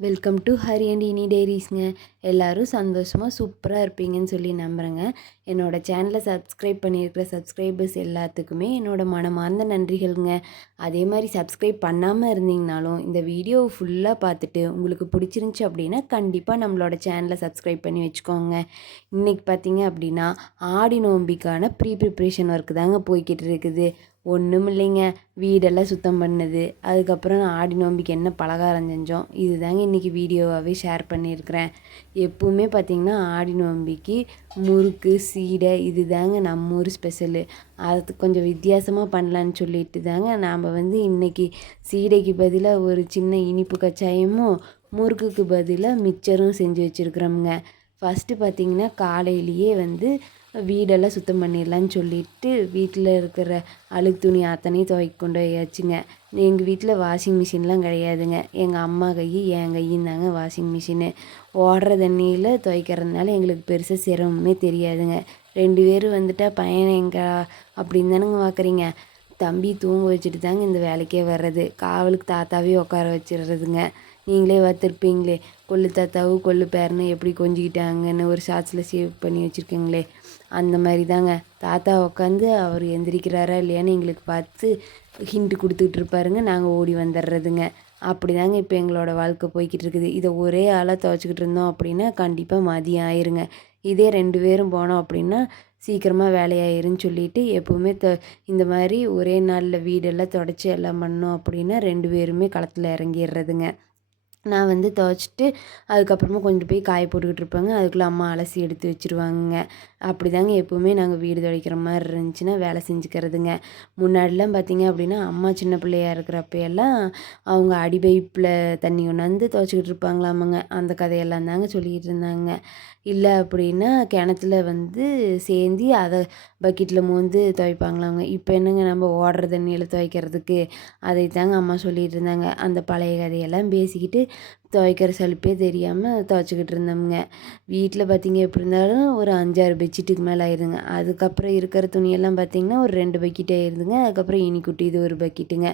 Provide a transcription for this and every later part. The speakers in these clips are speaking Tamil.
வெல்கம் டு ஹரி அண்ட் இனி டைரிஸ்ங்க. எல்லோரும் சந்தோஷமாக சூப்பராக இருப்பீங்கன்னு சொல்லி நம்புகிறேங்க. என்னோடய சேனலை சப்ஸ்கிரைப் பண்ணியிருக்கிற சப்ஸ்கிரைபர்ஸ் எல்லாத்துக்குமே என்னோடய மனமார்ந்த நன்றிகள்ங்க. அதே மாதிரி சப்ஸ்கிரைப் பண்ணாமல் இருந்தீங்கனாலும் இந்த வீடியோவை ஃபுல்லாக பார்த்துட்டு உங்களுக்கு பிடிச்சிருந்துச்சி அப்படின்னா கண்டிப்பாக நம்மளோட சேனலை சப்ஸ்கிரைப் பண்ணி வச்சுக்கோங்க. இன்றைக்கி பார்த்தீங்க அப்படின்னா ஆடி நோம்பிக்கான ப்ரிப்ரேஷன் ஒர்க்கு தாங்க போய்கிட்டு இருக்குது. ஒன்றும் இல்லைங்க, வீடெல்லாம் சுத்தம் பண்ணுது. அதுக்கப்புறம் ஆடி நோம்பிக்கு என்ன பலகாரம் செஞ்சோம் இது தாங்க இன்றைக்கி வீடியோவாகவே ஷேர் பண்ணியிருக்கிறேன். எப்பவுமே பார்த்திங்கன்னா ஆடி நோம்பிக்கு முறுக்கு சீடை இது தாங்க நம்ம ஊர் ஸ்பெஷலு. அது கொஞ்சம் வித்தியாசமாக பண்ணலான்னு சொல்லிட்டு தாங்க நாம் இன்றைக்கி சீடைக்கு பதிலாக ஒரு சின்ன இனிப்பு கச்சாயமும் முறுக்குக்கு பதிலாக மிச்சரும் செஞ்சு வச்சுருக்குறோமுங்க. ஃபஸ்ட்டு பார்த்திங்கன்னா காலையிலேயே வீடெல்லாம் சுத்தம் பண்ணிடலான்னு சொல்லிட்டு வீட்டில் இருக்கிற அழுக்கு துணி அத்தனையும் துவைக்க கொண்டு போயாச்சுங்க. எங்கள் வீட்டில் வாஷிங் மிஷின்லாம் கிடையாதுங்க. எங்கள் அம்மா கை என் கையும் தாங்க வாஷிங் மிஷினு. ஓடுற தண்ணியில் துவைக்கிறதுனால எங்களுக்கு பெருசாக சிரமமே தெரியாதுங்க. 2 பேர் வந்துட்டால் பையனை எங்கே அப்படின்னு தானேங்க பார்க்குறீங்க. தம்பி தூங்க வச்சுட்டு தாங்க இந்த வேலைக்கே வர்றது. காவலுக்கு தாத்தாவே உட்கார வச்சிடுறதுங்க. நீங்களே பார்த்துருப்பீங்களே, கொள்ளு தாத்தாவும் கொள்ளு பேரனு எப்படி கொஞ்சிக்கிட்டாங்கன்னு ஒரு ஷார்ட்ஸில் சேவ் பண்ணி வச்சுருக்கீங்களே, அந்த மாதிரி தாங்க. தாத்தா உட்காந்து அவர் எந்திரிக்கிறாரா இல்லையான்னு எங்களுக்கு பார்த்து ஹிண்ட்டு கொடுத்துக்கிட்டு இருப்பாருங்க. நாங்கள் ஓடி வந்துடுறதுங்க. அப்படி தாங்க இப்போ எங்களோட வாழ்க்கை போய்கிட்டு இருக்குது. இதை ஒரே ஆளாக துவைச்சிக்கிட்டு இருந்தோம் அப்படின்னா கண்டிப்பாக மதியம் ஆயிருங்க. இதே 2 பேரும் போனோம் அப்படின்னா சீக்கிரமாக வேலையாயிருன்னு சொல்லிட்டு எப்போவுமே இந்த மாதிரி ஒரே நாளில் வீடெல்லாம் துடைச்சி எல்லாம் பண்ணோம் அப்படின்னா 2 பேருமே களத்தில் இறங்கிடுறதுங்க. நான் துவைச்சிட்டு அதுக்கப்புறமா கொண்டு போய் காய போட்டுக்கிட்டு இருப்பேங்க. அதுக்குள்ளே அம்மா அலசி எடுத்து வச்சுருவாங்கங்க. அப்படி தாங்க எப்போவுமே நாங்கள் வீடு துடைக்கிற மாதிரி இருந்துச்சுன்னா வேலை செஞ்சுக்கிறதுங்க. முன்னாடிலாம் பார்த்திங்க அப்படின்னா அம்மா சின்ன பிள்ளையாக இருக்கிறப்பையெல்லாம் அவங்க அடி பைப்பில் தண்ணி கொண்டாந்து துவைச்சிக்கிட்டு இருப்பாங்களாமாங்க. அந்த கதையெல்லாம் தாங்க சொல்லிக்கிட்டு இருந்தாங்க. இல்லை அப்படின்னா கிணத்துல சேர்ந்தி அதை பக்கெட்டில் மோந்து துவைப்பாங்களாங்க. இப்போ என்னங்க நம்ம ஓடுற தண்ணியில் துவைக்கிறதுக்கு, அதை தாங்க அம்மா சொல்லிகிட்டு இருந்தாங்க. அந்த பழைய கதையெல்லாம் பேசிக்கிட்டு துவைக்கிற சலிப்பே தெரியாமல் துவைச்சிக்கிட்டு இருந்தோம்ங்க. வீட்டில் பார்த்திங்க எப்படி இருந்தாலும் ஒரு 5-6 பெட்ஷீட்டுக்கு மேலே ஆயிருதுங்க. அதுக்கப்புறம் இருக்கிற துணியெல்லாம் பார்த்திங்கன்னா ஒரு 2 பக்கெட் ஆயிருதுங்க. அதுக்கப்புறம் இனிக்குட்டி இது ஒரு பக்கெட்டுங்க.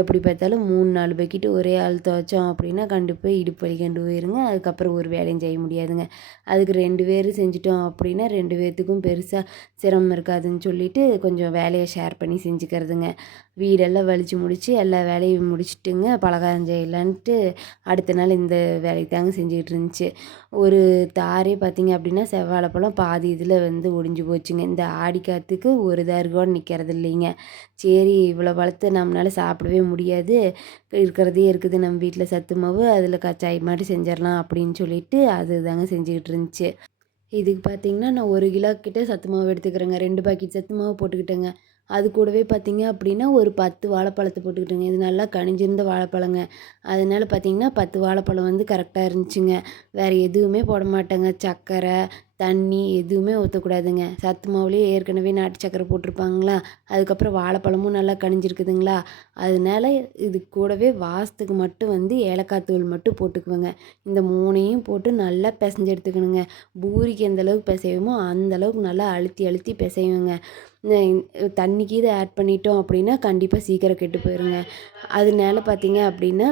எப்படி பார்த்தாலும் 3-4 பக்கெட்டு ஒரே ஆள் துவைச்சோம் அப்படின்னா கண்டிப்பாக இடுப்பு வலி கண்டு போயிருங்க. அதுக்கப்புறம் ஒரு வேலையும் செய்ய முடியாதுங்க. அதுக்கு 2 பேர் செஞ்சுட்டோம் அப்படின்னா 2 பேர்த்துக்கும் பெருசாக சிரமம் இருக்காதுன்னு சொல்லிட்டு கொஞ்சம் வேலையை ஷேர் பண்ணி செஞ்சுக்கிறதுங்க. வீடெல்லாம் வலித்து முடித்து எல்லா வேலையும் முடிச்சுட்டுங்க பலகாரம் செய்யலான்ட்டு அடுத்த நாள் இந்த வேலையை தாங்க செஞ்சுக்கிட்டு இருந்துச்சு. ஒரு தாரே பார்த்திங்க அப்படின்னா செவ்வாழைப்பழம் பாதி இதில் ஒடிஞ்சு போச்சுங்க. இந்த ஆடி காற்றுக்கு ஒரு தார் கூட நிற்கிறது இல்லைங்க. சரி இவ்வளோ பழத்தை நம்மளால் சாப்பிடவே முடியாது, இருக்கிறதே இருக்குது நம்ம வீட்டில் சத்து மாவு, அதில் கச்சாயம் மாதிரி செஞ்சிடலாம் அப்படின்னு சொல்லிட்டு அது தாங்க செஞ்சுக்கிட்டு இருந்துச்சு. இதுக்கு பார்த்திங்கன்னா நான் 1 கிலோ கிட்ட சத்து மாவு எடுத்துக்கிறேங்க. 2 பாக்கெட் சத்து மாவு போட்டுக்கிட்டேங்க. அது கூடவே பார்த்திங்க அப்படின்னா ஒரு 10 வாழைப்பழத்தை போட்டுக்கிட்டேங்க. இது நல்லா கனிஞ்சிருந்த வாழைப்பழங்க. அதனால பார்த்திங்கன்னா 10 வாழைப்பழம் கரெக்டாக இருந்துச்சுங்க. வேறு எதுவுமே போட மாட்டேங்க. சர்க்கரை, தண்ணி எதுவுமே ஊற்றக்கூடாதுங்க. சத்து மாவுலேயே ஏற்கனவே நாட்டு சர்க்கரை போட்டிருப்பாங்களா, அதுக்கப்புறம் வாழைப்பழமும் நல்லா கனிஞ்சிருக்குதுங்களா, அதனால இது கூடவே வாசத்துக்கு மட்டும் ஏலக்காய் தூள் மட்டும் போட்டுக்குவேங்க. இந்த 3ஐயும் போட்டு நல்லா பிசைஞ்சு எடுத்துக்கணுங்க. பூரிக்கு எந்த அளவுக்கு பிசைவோமோ அந்தளவுக்கு நல்லா அழுத்தி அழுத்தி பிசைவேங்க. தண்ணிக்கு இதை ஆட் பண்ணிட்டோம் அப்படின்னா கண்டிப்பாக சீக்கிரம் கெட்டு போயிருங்க. அதனால பார்த்திங்க அப்படின்னா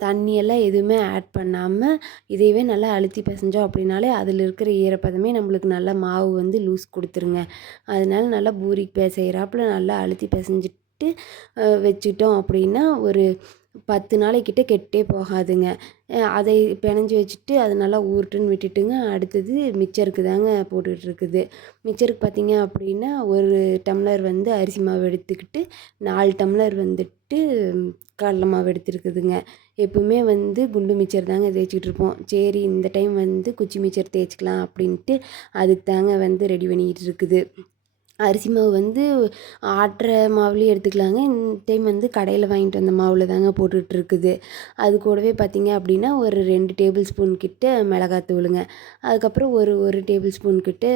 தண்ணியெல்லாம் எதுவுமே ஆட் பண்ணாமல் இதையவே நல்லா அழுத்தி பிசைஞ்சோம் அப்படின்னாலே அதில் இருக்கிற ஈரப்பதமே நம்மளுக்கு நல்லா மாவு லூஸ் கொடுத்துருங்க. அதனால நல்லா பூரிக்கு பிசைகிறாப்புல நல்லா அழுத்தி பிசைஞ்சிட்டு வச்சுட்டோம் அப்படின்னா ஒரு 10 நாளைக்கிட்ட கெட்டே போகாதுங்க. அதை பிணைஞ்சி வச்சுட்டு அது நல்லா ஊறட்டுன்னு விட்டுட்டுங்க. அடுத்தது மிச்சருக்கு தாங்க போட்டுக்கிட்டு இருக்குது. மிச்சருக்கு பார்த்திங்க அப்படின்னா 1 டம்ளர் அரிசி மாவு எடுத்துக்கிட்டு 4 டம்ளர் கடலை மாவு எடுத்துருக்குதுங்க. எப்பவுமே குண்டு மிச்சர் தாங்க தேய்ச்சிக்கிட்டு இருப்போம். சரி இந்த டைம் குச்சி மிச்சர் தேய்ச்சிக்கலாம் அப்படின்ட்டு அதுக்கு தாங்க ரெடி பண்ணிக்கிட்டு இருக்குது. அரிசி மாவு ஆட்டுற மாவுலேயும் எடுத்துக்கலாங்க. இந்த டைம் கடையில் வாங்கிட்டு வந்த மாவில் தாங்க போட்டுட்ருக்குது. அது கூடவே பார்த்திங்க அப்படின்னா ஒரு 2 டேபிள் ஸ்பூன் கிட்ட மிளகாத்தூளுங்க. அதுக்கப்புறம் ஒரு டேபிள் ஸ்பூன் கிட்ட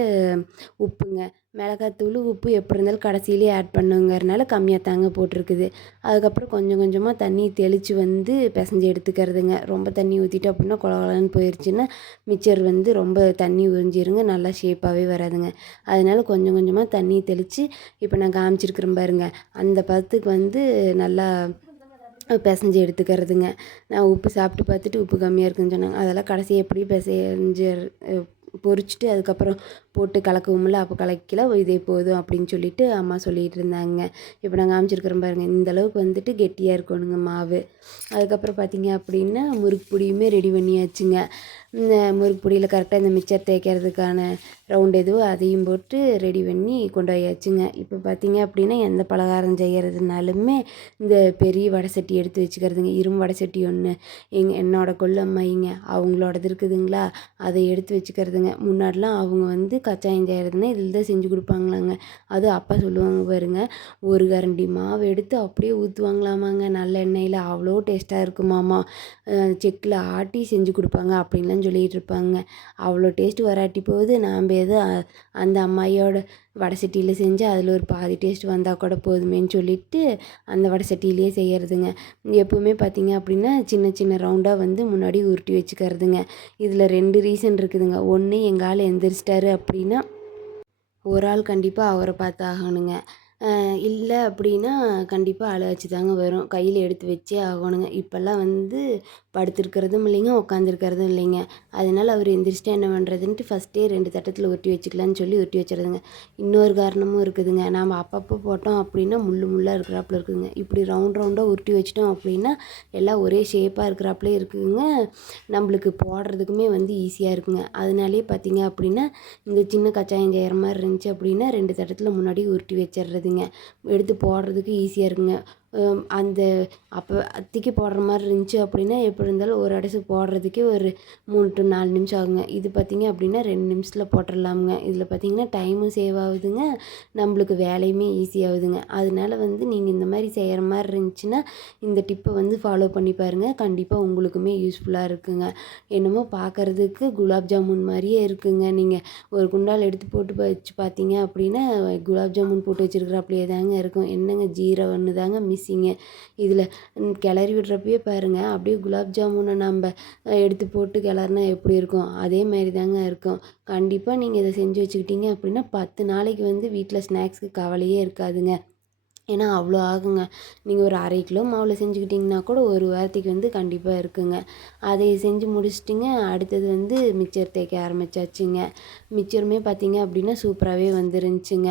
உப்புங்க. மிளகாத்தூள் உப்பு எப்படி இருந்தாலும் கடைசியிலே ஆட் பண்ணுங்கிறனால கம்மியாக தாங்க போட்டிருக்குது. அதுக்கப்புறம் கொஞ்சம் கொஞ்சமாக தண்ணி தெளித்து பிசைஞ்சு எடுத்துக்கிறதுங்க. ரொம்ப தண்ணி ஊற்றிட்டு அப்படின்னா கொல கொலன்னு போயிடுச்சுன்னா மிச்சர் ரொம்ப தண்ணி உறிஞ்சிருங்க, நல்லா ஷேப்பாகவே வராதுங்க. அதனால கொஞ்சம் கொஞ்சமாக தண்ணி தெளித்து இப்போ நான் காமிச்சிருக்கிறேன் பாருங்கள், அந்த பதத்துக்கு நல்லா பிசைஞ்சு எடுத்துக்கிறதுங்க. நான் உப்பு சாப்பிட்டு பார்த்துட்டு உப்பு கம்மியாக இருக்குதுன்னு சொன்னாங்க. அதெல்லாம் கடைசி எப்படி பிசைஞ்சு பொரிச்சுட்டு அதுக்கப்புறம் போட்டு கலக்குவோம்ல, அப்போ கலக்கில இதே போதும் அப்படின்னு சொல்லிட்டு அம்மா சொல்லிகிட்டு இருந்தாங்க. இப்போ நான் காமிச்சிருக்கிறேன் பாருங்கள், இந்த அளவுக்கு வந்துட்டு கெட்டியாக இருக்கணுங்க மாவு. அதுக்கப்புறம் பார்த்திங்க அப்படின்னா முறுக்கு பொடியுமே ரெடி பண்ணியாச்சுங்க. இந்த முறுக்கு பொடியில் கரெக்டாக இந்த மிச்சர் தேய்க்கிறதுக்கான ரவுண்ட் எதுவோ அதையும் போட்டு ரெடி பண்ணி கொண்டு போயாச்சுங்க. இப்போ பார்த்திங்க அப்படின்னா எந்த பலகாரம் செய்கிறதுனாலுமே இந்த பெரிய வடை சட்டி எடுத்து வச்சுக்கிறதுங்க. இரும்பு வடை சட்டி ஒன்று என்னோடய கொள்ளம்மாயிங்க அவங்களோடது இருக்குதுங்களா, அதை எடுத்து வச்சுக்கிறதுங்க. முன்னாடிலாம் அவங்க வந்து கச்சாயம் செய்கிறதுனா இதில் தான் செஞ்சு கொடுப்பாங்களாங்க. அது அப்பா சொல்லுவாங்க பாருங்க, ஒரு கரண்டி மாவு எடுத்து அப்படியே ஊற்றுவாங்களாமாங்க நல்லெண்ணெயில். அவ்வளோ டேஸ்ட்டாக இருக்குமாமா. செக்கில் ஆட்டி செஞ்சு கொடுப்பாங்க அப்படின்லாம் சொல்லிகிட்டு இருப்பாங்க. அவ்வளோ டேஸ்ட்டு வராட்டி போகுது, நாம் ஏதோ அந்த அம்மாயியோட வடை சட்டியில் செஞ்சு அதில் ஒரு பாதி டேஸ்ட் வந்தால் கூட போதுமேன்னு சொல்லிவிட்டு அந்த வடை சட்டியிலேயே செய்கிறதுங்க. எப்போவுமே பார்த்திங்க அப்படின்னா சின்ன சின்ன ரவுண்டாக வந்து முன்னாடி உருட்டி வச்சுக்கிறதுங்க. இதில் 2 ரீசன் இருக்குதுங்க. ஒன்று, எங்கள் ஆள் எந்திரிச்சிட்டாரு அப்படின்னா ஒரு ஆள் கண்டிப்பாக அவரை பார்த்து ஆகணுங்க. இல்லை அப்படின்னா கண்டிப்பாக அழுகாச்சி தாங்க வரும். கையில் எடுத்து வச்சே ஆகணுங்க. இப்போல்லாம் வந்து படுத்திருக்கிறதும் இல்லைங்க, உட்காந்துருக்கிறதும் இல்லைங்க. அதனால் அவர் எந்திரிச்சிட்டா என்ன பண்ணுறதுன்ட்டு ஃபஸ்ட்டே 2 தட்டத்தில் உருட்டி வச்சுக்கலான்னு சொல்லி உருட்டி வச்சுருதுங்க. இன்னொரு காரணமும் இருக்குதுங்க. நாம் அப்பப்போ போட்டோம் அப்படின்னா முள்ளாக இருக்கிறாப்புல இருக்குதுங்க. இப்படி ரவுண்டாக உருட்டி வச்சிட்டோம் அப்படின்னா எல்லாம் ஒரே ஷேப்பாக இருக்கிறாப்புலே இருக்குதுங்க. நம்மளுக்கு போடுறதுக்குமே வந்து ஈஸியாக இருக்குங்க. அதனாலேயே பார்த்திங்க அப்படின்னா இந்த சின்ன கச்சாயம் செய்கிற மாதிரி இருந்துச்சு அப்படின்னா 2 தட்டத்தில் முன்னாடி உருட்டி வச்சிடுறதுங்க. எடுத்து போடுறதுக்கு ஈஸியாக இருக்குங்க. அந்த அப்போ அத்திக்கு போடுற மாதிரி இருந்துச்சு அப்படின்னா எப்படி இருந்தாலும் ஒரு அடைசு போடுறதுக்கே ஒரு 3 to 4 நிமிஷம் ஆகுங்க. இது பார்த்திங்க அப்படின்னா 2 நிமிஷத்தில் போட்டுடலாமுங்க. இதில் பார்த்திங்கன்னா டைமும் சேவ் ஆகுதுங்க, நம்மளுக்கு வேலையுமே ஈஸியாகுதுங்க. அதனால வந்து நீங்கள் இந்த மாதிரி செய்கிற மாதிரி இருந்துச்சுன்னா இந்த டிப்பை வந்து ஃபாலோ பண்ணி பாருங்கள். கண்டிப்பாக உங்களுக்குமே யூஸ்ஃபுல்லாக இருக்குங்க. என்னமோ பார்க்குறதுக்கு குலாப் ஜாமுன் மாதிரியே இருக்குங்க. நீங்கள் ஒரு குண்டால் எடுத்து போட்டு வச்சு பார்த்தீங்க அப்படின்னா குலாப் ஜாமுன் போட்டு வச்சுருக்குறாப்லையே தாங்க இருக்கும். என்னங்க ஜீரோ ஒன்று தாங்க மிஸ்ஸிங்கு. இதில் கிளறி விடுறப்பயே பாருங்கள், அப்படியே குலாப் ஜாமுனை நம்ம எடுத்து போட்டு கிளறுனா எப்படி இருக்கும், அதே மாதிரி தாங்க இருக்கும். கண்டிப்பாக நீங்கள் இதை செஞ்சு வச்சுக்கிட்டீங்க அப்படின்னா 10 நாளைக்கு வந்து வீட்டில் ஸ்நாக்ஸுக்கு கவலையே இருக்காதுங்க. ஏன்னா அவ்வளோ ஆகுங்க. நீங்கள் ஒரு 1/2 கிலோ மாவில் செஞ்சுக்கிட்டிங்கன்னா கூட ஒரு வாரத்துக்கு வந்து கண்டிப்பாக இருக்குங்க. அதை செஞ்சு முடிச்சிட்டிங்க. அடுத்தது வந்து மிக்சர் தேய்க்க ஆரம்பித்தாச்சுங்க. மிக்சருமே பார்த்திங்க அப்படின்னா சூப்பராகவே வந்துருந்துச்சுங்க.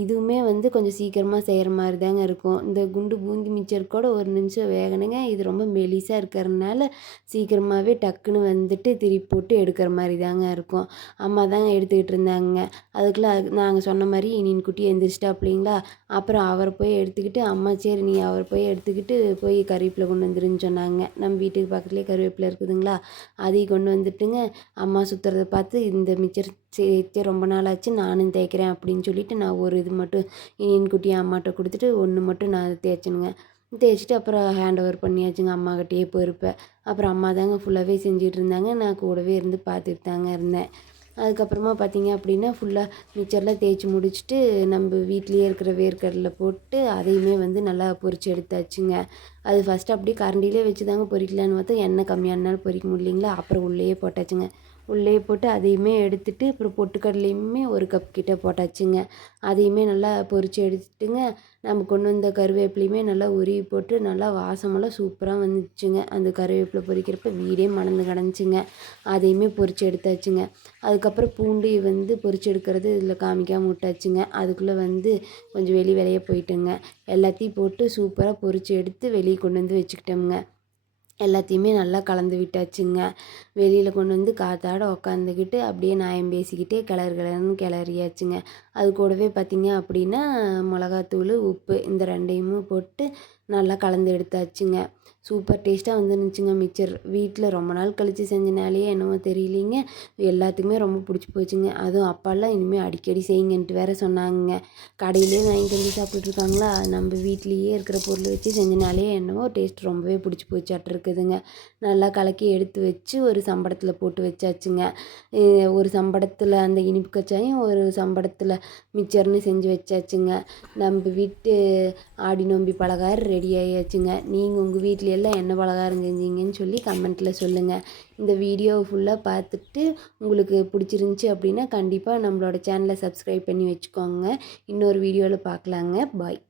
இதுவுமே வந்து கொஞ்சம் சீக்கிரமாக செய்கிற மாதிரி தாங்க இருக்கும். இந்த குண்டு பூந்தி மிக்சர் கூட 1 நிமிஷம் வேகணுங்க. இது ரொம்ப மெலிசாக இருக்கிறதுனால சீக்கிரமாகவே டக்குன்னு வந்துட்டு திருப்பி போட்டு எடுக்கிற மாதிரி தாங்க இருக்கும். அம்மா தாங்க எடுத்துக்கிட்டு இருந்தாங்க. அதுக்குள்ளே நாங்கள் சொன்ன மாதிரி இனின் குட்டி எந்திரிச்சிட்டாப்லைங்களா, அப்புறம் அவரை போய் எடுத்துக்கிட்டு அம்மா சரி நீ அவரை போய் எடுத்துக்கிட்டு போய் கருவேப்பிலை கொண்டு வந்துருன்னு சொன்னாங்க. நம்ம வீட்டுக்கு பக்கத்துலேயே கருவேப்பிலை இருக்குதுங்களா, அதையும் கொண்டு வந்துட்டுங்க. அம்மா சுற்றுறத பார்த்து இந்த மிக்சர் சேர்த்து ரொம்ப நாள் ஆச்சு நானும் தேய்க்கிறேன் அப்படின்னு சொல்லிட்டு நான் ஒரு இது மட்டும் இனியன் குட்டியை அம்மாட்ட கொடுத்துட்டு 1 மட்டும் நான் தேய்ச்சனுங்க. தேய்ச்சிட்டு அப்புறம் ஹேண்ட் ஓவர் பண்ணியாச்சுங்க. அம்மாக்கிட்டேயே போயிருப்பேன். அப்புறம் அம்மா தாங்க ஃபுல்லாகவே செஞ்சுட்டு இருந்தாங்க. நான் கூடவே இருந்து பார்த்துட்டு தாங்க இருந்தேன். அதுக்கப்புறமா பார்த்திங்க அப்படின்னா ஃபுல்லாக மிக்சர்லாம் தேய்ச்சி முடிச்சுட்டு நம்ம வீட்லேயே இருக்கிற வேர்க்கடலை போட்டு அதையுமே வந்து நல்லா பொரித்து எடுத்தாச்சுங்க. அது ஃபஸ்ட்டு அப்படியே கரண்டிலே வச்சு தாங்க பொரிக்கலான்னு பார்த்தா எண்ணெய் கம்மியானாலும் பொரிக்க முடியலைங்களா, அப்புறம் உள்ளேயே போட்டாச்சுங்க. உள்ளேயே போட்டு அதையுமே எடுத்துட்டு அப்புறம் பொட்டுக்கடலையுமே 1 கப் கிட்ட போட்டாச்சுங்க. அதையுமே நல்லா பொரித்து எடுத்துட்டுங்க. நம்ம கொண்டு வந்த கருவேப்பிலையுமே நல்லா உருவி போட்டு நல்லா வாசமெல்லாம் சூப்பராக வந்துச்சுங்க. அந்த கருவேப்பிலை பொரிக்கிறப்ப வீடே மணந்து கிடந்துச்சுங்க. அதையுமே பொரித்து எடுத்தாச்சுங்க. அதுக்கப்புறம் பூண்டு வந்து பொரித்து எடுக்கிறது இதில் காமிக்காமல் விட்டாச்சுங்க. அதுக்குள்ளே வந்து கொஞ்சம் வெளி வேலையாக போயிட்டுங்க. எல்லாத்தையும் போட்டு சூப்பராக பொரித்து எடுத்து வெளியே கொண்டு வந்து வச்சுக்கிட்டோம்ங்க. எல்லாத்தையுமே நல்லா கலந்து விட்டாச்சுங்க. வெளியில் கொண்டு வந்து காத்தாட உக்காந்துக்கிட்டு அப்படியே நியாயம் பேசிக்கிட்டே கிளறுன்னு கிளறியாச்சுங்க. அது கூடவே பார்த்திங்க அப்படின்னா மிளகாத்தூள், உப்பு இந்த 2யும் போட்டு நல்லா கலந்து எடுத்தாச்சுங்க. சூப்பர் டேஸ்ட்டாக வந்துருந்துச்சுங்க மிக்சர். வீட்டில் ரொம்ப நாள் கழித்து செஞ்சனாலேயே என்னவோ தெரியலிங்க, எல்லாத்துக்குமே ரொம்ப பிடிச்சி போச்சுங்க. அதுவும் அப்பாலாம் இனிமேல் அடிக்கடி செய்யுங்கன்ட்டு வேறு சொன்னாங்க. கடையிலே வாங்கிட்டு வந்து சாப்பிட்டுருக்காங்களா, நம்ம வீட்லேயே இருக்கிற பொருள் வச்சு செஞ்சனாலே என்னவோ டேஸ்ட் ரொம்பவே பிடிச்சி போச்சாட்டிருக்குதுங்க. நல்லா கலக்கி எடுத்து வச்சு ஒரு சம்படத்தில் போட்டு வச்சாச்சுங்க. ஒரு சம்படத்தில் அந்த இனிப்பு கச்சாயம், ஒரு சம்படத்தில் மிக்சர்னு செஞ்சு வச்சாச்சுங்க. நம்ம வீட்டு ஆடி நோம்பி பலகாரம் ரெடி ஆகியாச்சுங்க. நீங்கள் உங்கள் வீட்லையெல்லாம் என்ன பலகாரம் செஞ்சீங்கன்னு சொல்லி கமெண்ட்டில் சொல்லுங்கள். இந்த வீடியோ ஃபுல்லாக பார்த்துட்டு உங்களுக்கு பிடிச்சிருந்துச்சி அப்படின்னா கண்டிப்பாக நம்மளோட சேனலை சப்ஸ்கிரைப் பண்ணி வச்சுக்கோங்க. இன்னொரு வீடியோவில் பார்க்கலாங்க. பாய்.